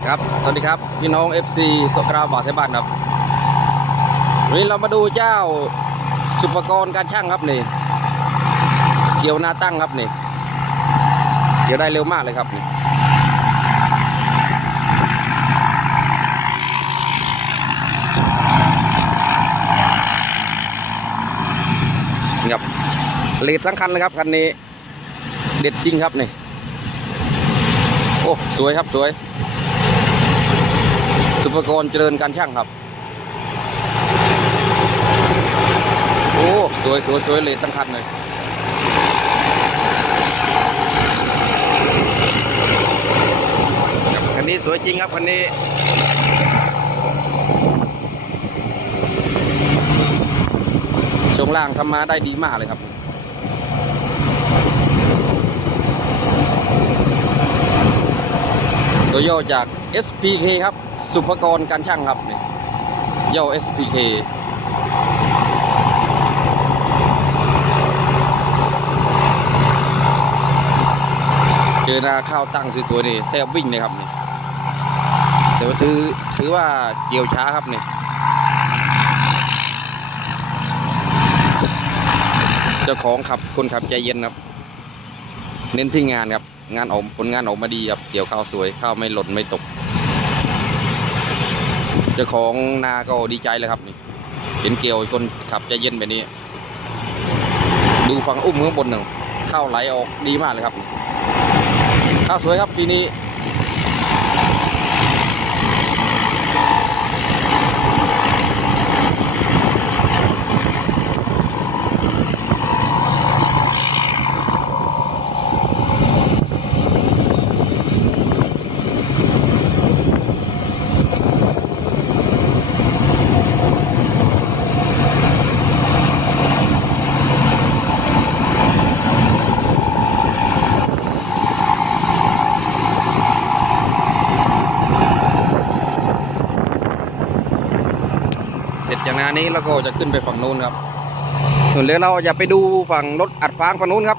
ครับ สวัสดีครับ พี่น้อง FC สกราวบาทไทบ้านครับ วันนี้เรามาดูเจ้าสุปกรณ์การช่างครับนี่ เกี่ยวหน้าตั้งครับนี่ เกี่ยวได้เร็วมากเลยครับนี่ครับเลดทั้งคันเลยครับคันนี้ เด็ดจริงครับนี่ โอ้ สวยครับสวย ปกรณ์เจริญการช่างครับ โอ้ สวยสวยสวยเลยตั้งคันเลยคันนี้สวยจริงครับคันนี้ช่วงล่างทำมาได้ดีมากเลยครับตัวย่อจาก SPK ครับ สุภกรการช่างครับเนี่ย่อ SPK เจอนาข้าวตั้งสวยๆนี่แทบวิ่งเลยครับนี่แต่ว่าถือถือว่าเกี่ยวช้าครับนี่เจ้าของขับคนขับใจเย็นครับ เน้นที่งานครับ งานออกผลงานออกมาดีครับ เกี่ยวข้าวสวยข้าวไม่หล่นไม่ตก เจ้าของนาก็ดีใจเลยครับนี่เห็นเกี่ยวคนขับใจเย็นแบบนี้ ดูฝั่งอุ้มข้างบนหนึ่งข้าวไหลออกดีมากเลยครับข้าวสวยครับทีนี้ เสร็จจานนี้แล้วก็จะขึ้นไปฝั่งนู้นครับส่วนเดี๋ยวเราจะไปดูฝั่งรถอัดฟางฝั่งนู้นครับ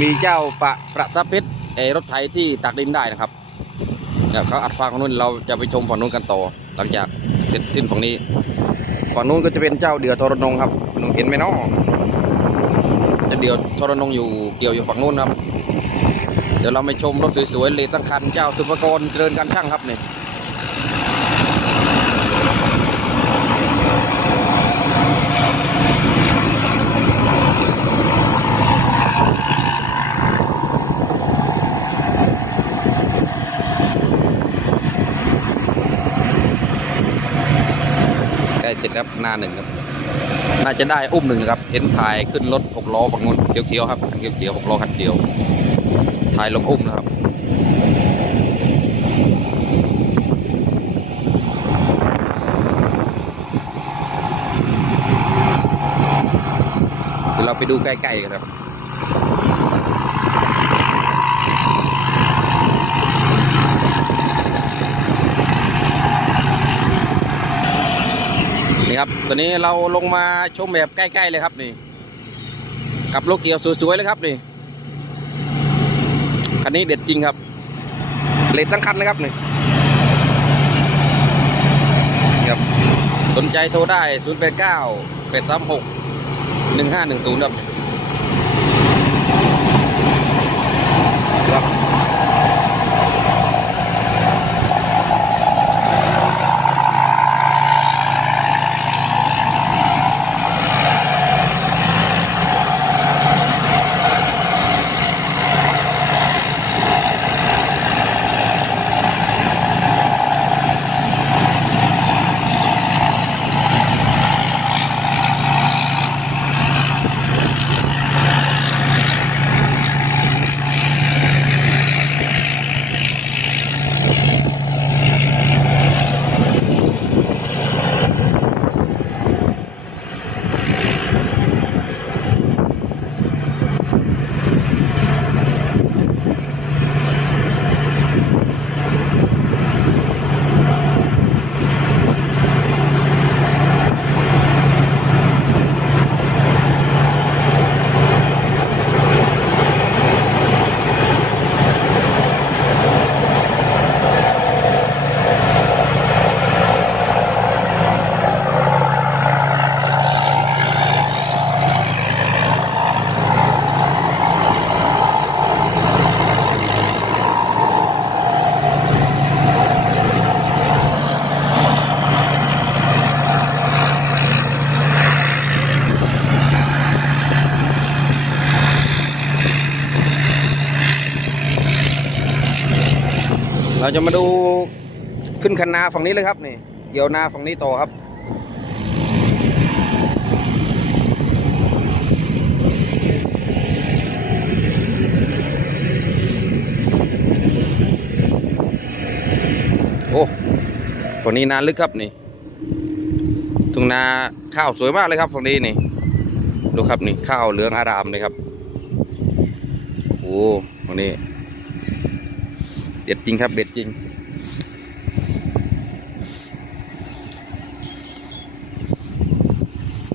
มีเจ้าประประสับเพชรไอรถไถที่ตักดินได้นะครับเนี่ยเขาอัดฟางฝั่งนู้นเราจะไปชมฝั่งนู้นกันต่อ หลังจากเสร็จสิ้นฝั่งนี้ฝั่งนู้นก็จะเป็นเจ้าเดือทรนงครับคุณเห็นไหมเนาะจะเดือทรนงอยู่เกี่ยวอยู่ฝั่งนู้นครับ เดี๋ยวเราไปชมรถสวยๆเลยตั้งคันเจ้าสุภกรเจริญการช่างครับนี่ใกล้เสร็จครับ หน้าหนึ่งครับน่าจะได้อุ้มหนึ่งครับเห็นถ่ายขึ้นรถหกล้อฝั่งนู้นเขียวๆครับคันเขียวๆหกล้อคันเดียวถ่ายลงอุ้มนะครับเดี๋ยวเราไปดูใกล้ๆกันครับ นี่ครับ ตอนนี้เราลงมาชมแบบใกล้ๆเลยครับนี่ กับรถเกียวสวยๆเลยครับนี่คันนี้เด็ดจริงครับเลดตั้งคันเลยครับนี่ครับสนใจโทรได้ 0 8 9 8 3 6 1 5 1 0ครับ เราจะมาดูขึ้นคันนาฝั่งนี้เลยครับนี่เกี่ยวนาฝั่งนี้ต่อครับ โอ้ฝั่งนี้นาลึกครับนี่ทุ่งนาข้าวสวยมากเลยครับฝั่งนี้นี่ดูครับนี่ข้าวเหลืองอารามเลยครับโอ้ฝั่งนี้ เด็ดจริงครับเด็ดจริง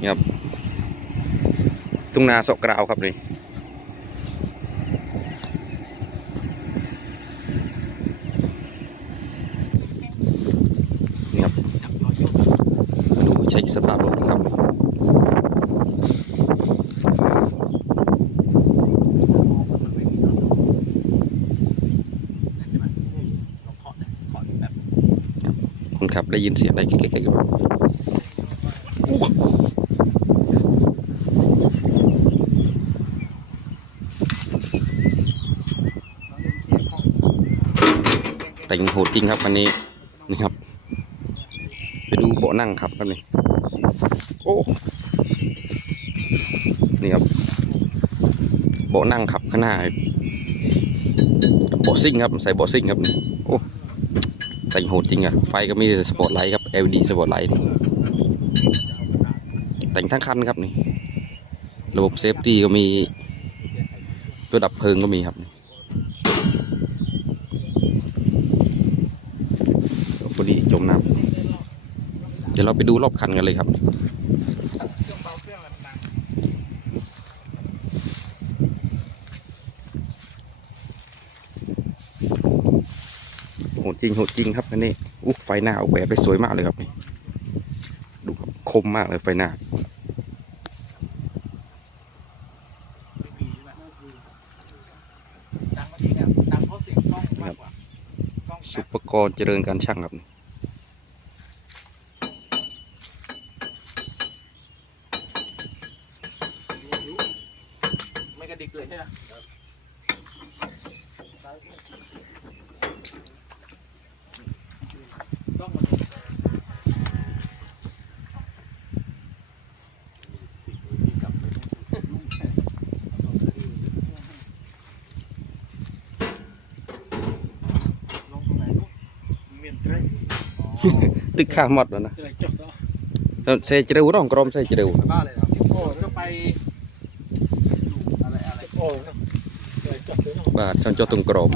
นี่ครับ ทุ่งนาสกกราวครับนี่ครับ ดูเช็คสภาพรถนะครับ คนขับ ได้ยินเสียงอะไรกิ๊กๆอยู่แต่งโหดจริงครับวันนี้นี่ครับ ไปดูเบาะนั่งครับครับนี่โอ้นี่ครับเบาะนั่งขับข้างหน้าเบาะซิ่งครับ ใส่เบาะซิ่งครับโอ้ แต่งโหดจริงอะไฟก็มีสปอตไลท์ครับ LED สปอตไลท์แต่งทั้งคันครับนี่ ระบบเซฟตี้ก็มีตัวดับเพลิงก็มีครับพอดีจมน้ำเดี๋ยวเราไปดูรอบคันกันเลยครับ โหดจ ริงโหดจริงครับอันนี้อุ๊ยไฟหน้าออกแบบได้สวยมากเลยครับนี่ดูครับคมมากเลยไฟหน้าดังเมื่อกี้เนี่ยดังเพราะเสียงกล้องมากกว่ากล้องสุปกรณ์เจริญการช่างครับนี่ ไม่กระดิกเลยใช่ไหมกล้องมัน ลงตรงไหนลูกเมียนเทร ตึกข้ามหมดแล้วนะจะไหนจบแล้วแล้วเซจเร็วร้องกรมเซจเร็วไปบ้านเลยครับโอ้ก็ไปอะไรอะไรโอ้จะไหนจบเลยเนาะบาทช่างเจอตรงกรม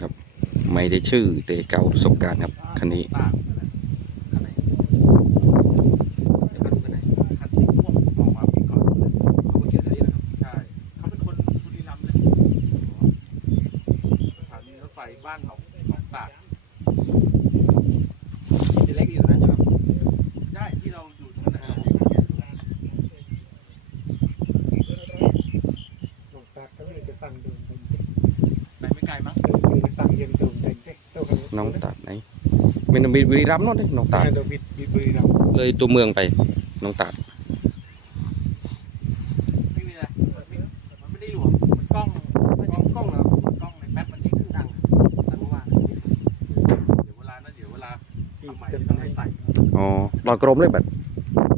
ครับ ไม่ได้ชื่อแต่เก่าประสบการณ์ครับคันนี้ต่างคันไหนจะมาดูกันไหนคันสีม่วงออกมาปีก่อนเขาก็เขียนอะไรนะครับใช่เขาเป็นคนบุรีรัมย์เลยสถานีรถไฟบ้านเขาของตากเล็กอยู่นะใช่ไหมใช่ที่เราอยู่ตรงนั้นนะ ลงตากก็เลยจะสั่งเดิมไป ไปไม่ไกลมั้ง เลยสั่งเย็นเดิมไปเต้เต้ากัน น้องตัดไหน เมนมีบุรีรัมย์เนาะนี่น้องตัดเดวิดบิบุรีรัมย์เลยตัวเมืองไปน้องตัดไม่มีอะไรมันไม่มันไม่ได้หลวมมันกล้องมันกล้องกล้องเหรอกล้องในแป๊บมันยิงขึ้นดังดังเมื่อวานเดี๋ยวเวลานะเดี๋ยวเวลาอีกทำใหม่จะต้องให้ให้ใส่อ๋อรอยกรมเลยแบบ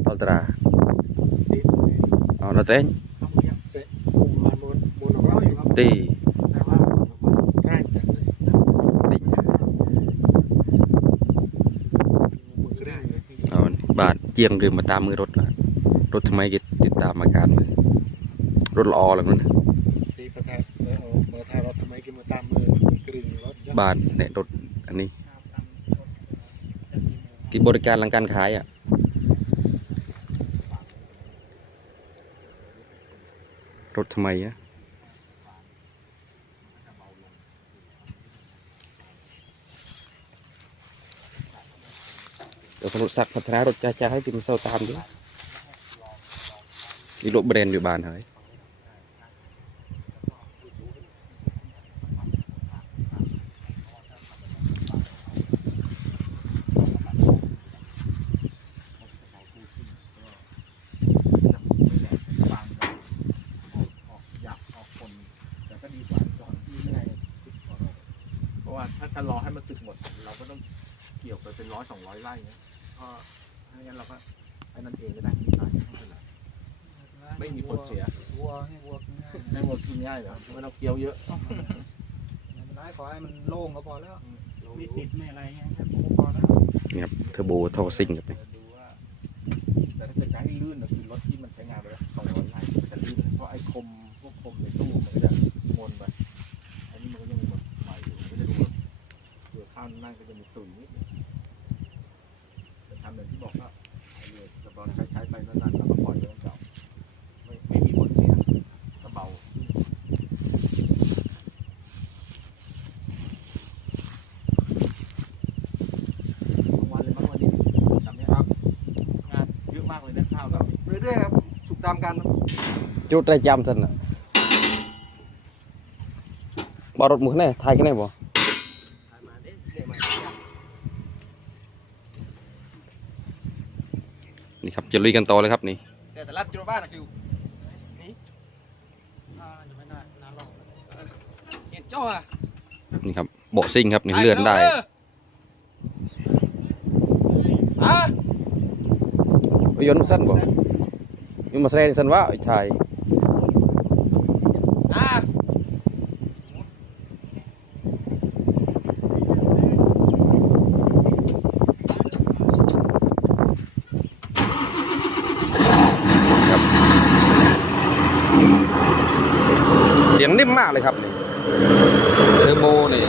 ตอนตราติดอ๋อเราเต้นต้ បាទជាងគឺមកតាមមើលរត់រត់ថ្មីគេติดតាមមកកានមើលរត់ល្អឡើងនោះទីប្រកែបើថារត់ថ្មីគេមកតាមមើលគ្រឿងរត់បាទអ្នករត់អានេះគេបរិការឡើងកាន់ខាយរត់ថ្មីណាาทเนี่ยรถอันนี้ที่บริการหลังการขายอะรถทำไมอะเดี๋ยวคนรถสักพัฒนารถจ้าจ้าให้พิมพ์เศร้าตามด้วยมีรถแบรนด์อยู่บ้านเฮ้ย ถ้ารอให้มันสึกหมด เราก็ต้องเกี่ยวไปเป็นร้อยสองร้อยไร่เงี้ยก็ไม่งั้นเราก็ไอ้นั่นเองก็ได้ไม่ตายไม่เป็นไรไม่มีผลเสียวัวให้วัวกินง่ายให้หมดกินง่ายเหรอไม่ต้องเกี่ยวเยอะไม่เป็นไรขอให้มันโล่งก็พอแล้ว ไม่ติดไม่อะไรเงี้ยแค่ผมก็พอแล้วนี่ครับเทอร์โบทอซิ่งครับนี่ดูว่าแต่ถ้าเกิดจะให้ลื่นน่ะคือรถที่มันใช้งานไปแล้วสองร้อยไร่มันจะลื่นเพราะไอ้คมพวกคมในตู้มันก็จะมนไปอันนี้มันก็ยังมีหมดใหม่อยู่มันก็จะดูแบบเปลือกข้าวนั่นก็จะมีตุ๋ยนิดนึงแต่ทำอย่างที่บอกก็เอาเลยแต่ตอนใช้ใช้ไปนานๆแล้วก็ปล่อยเรื่องเก่าไม่ไม่มีผลเสียกระเบาทั้งวันเลยมั้งวันนี้ทำเนี่ยครับงานเยอะมากเลยนะข้าวเรา เรื่อยๆครับถูกตามกัน จุดได้จำสันน่ะบารถมือแน่ถ่ายกันแน่บ่มาเด้เนี่ยมานี่ครับจะลุยกันต่อเลยครับนี่แต่แต่รัดจุดบ้านนะคิวนี่อ่าจะไม่น่าน่าลองเห็นเจ้าอะนี่ครับเบาะซิ่งครับนี่เลื่อนได้อะเอายนต์สั้นบ่ยนต์มาแสดงสั้นว่าไอ้ชาย อะ ครับเสียงนิ่มมากเลยครับนี่เทอร์โบนี่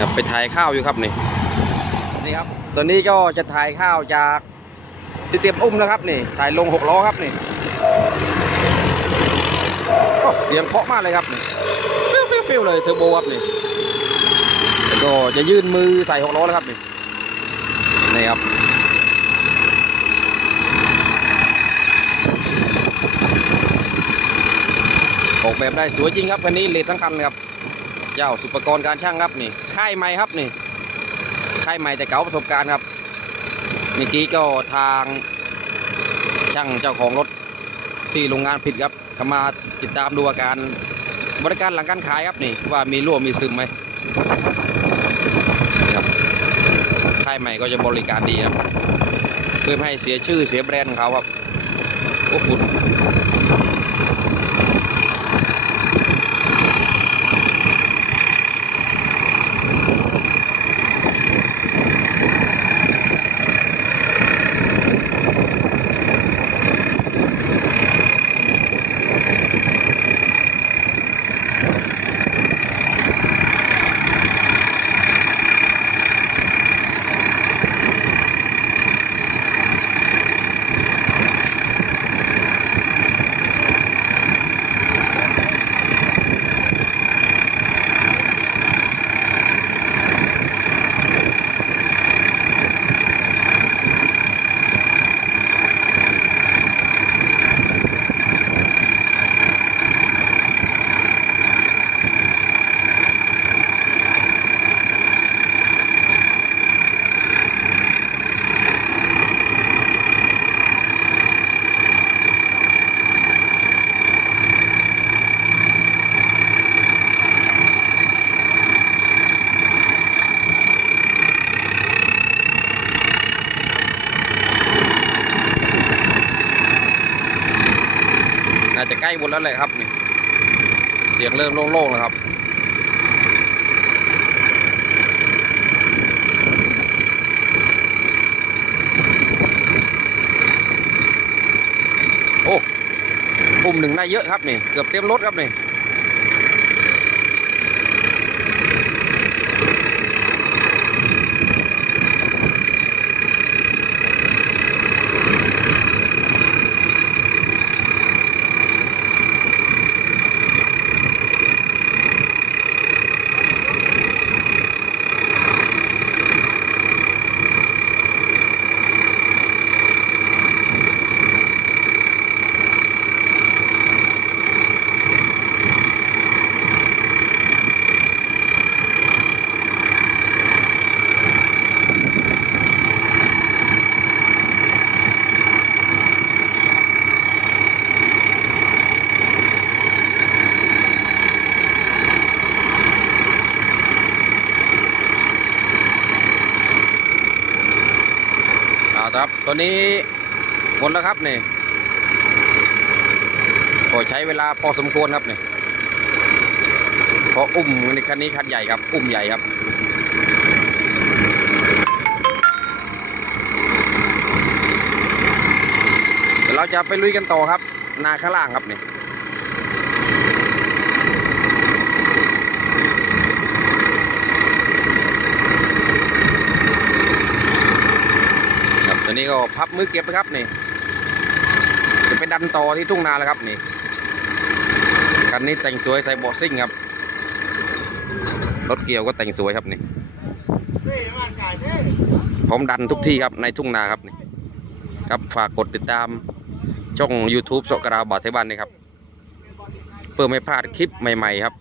ครับไปถ่ายข้าวอยู่ครับนี่นี่ครับ ตอนนี้ก็จะถ่ายข้าวจากที่เตรียมอุ้มนะครับนี่ถ่ายลงหกล้อครับนี่เสียงเพาะมากเลยครับนี่ฟิวฟิวฟิวเลยเทอร์โบครับนี่แล้วก็จะยื่นมือใส่หกล้อแล้วครับนี่นี่ครับออกแบบได้สวยจริงครับคันนี้เลททั้งคันครับ เจ้าสุปกรณ์การช่างครับนี่ค่ายใหม่ครับนี่ค่ายใหม่แต่เก่าประสบการณ์ครับเมื่อกี้ก็ทางช่างเจ้าของรถที่โรงงานผิดครับเขามาติดตามดูอาการบริการหลังการขายครับนี่ว่ามีรั่วมีซึมไหมครับค่ายใหม่ก็จะบริการดีครับเพื่อไม่ให้เสียชื่อเสียแบรนด์ของเขาครับโอ้คุณ น่าจะใกล้หมดแล้วแหละครับนี่เสียงเริ่มโล่งๆแล้วครับโอ้ปุ่มหนึ่งได้เยอะครับนี่เกือบเต็มรถครับนี่ ตัวนี้หมดแล้วครับนี่ก็ใช้เวลาพอสมควรครับนี่เพราะอุ้มในคันนี้คันใหญ่ครับ อุ้มใหญ่ครับเดี๋ยวเราจะไปลุยกันต่อครับ นาข้างล่างครับนี่ครับตอนนี้ก็ พับมือเก็บนะครับนี่จะไปดันต่อที่ทุ่งนาแล้วครับนี่คันนี้แต่งสวยใส่เบาะซิ่งครับรถเกี่ยวก็แต่งสวยครับนี่ผมดันทุกที่ครับในทุ่งนาครับนี่ครับฝากกดติดตามช่อง YouTube สกราวบาทเทบ้านนี่ครับเพื่อไม่พลาดคลิปใหม่ ๆ ครับ